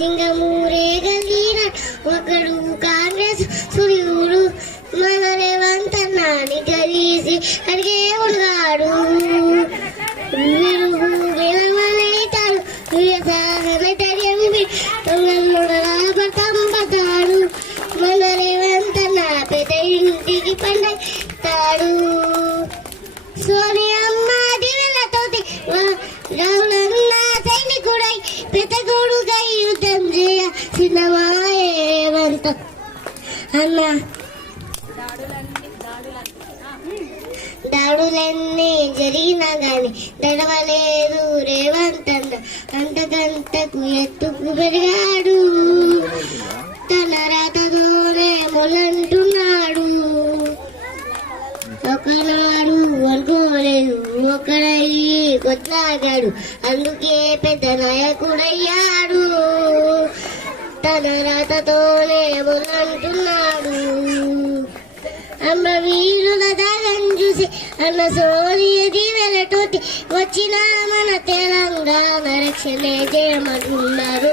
సింగమూరే గల్లీన ఒకడు కాంగ్రెస్ సూర్యుడు మన రేవంత్ అన్నాని గలీసి అడిగే ఉన్నాడు మన రేవంత్ అన్న పెద్ద ఇంటికి పండతాడు పెద్దగోడుగా యుద్ధం చేయ సినిమాయేవంత అన్న. దాడులన్నీ జరిగినా గాని నడవలేదు రేవంత్ అన్న అంతకంతకు ఎత్తుకు పెరిగాడు. తన రాతతోనే ములంటూ ఒకనాడు అనుకోలేదు ఒకడయ్యి కొట్లాగాడు అందుకే పెద్ద నాయకుడయ్యాడు. తన రాతతోనే మొలంటున్నాడు అమ్మ వీరుల దాగం చూసి అన్న సోనియది దీవెలతోటి వచ్చిన మన తెలంగాణ రక్షణ చేయమంటున్నారు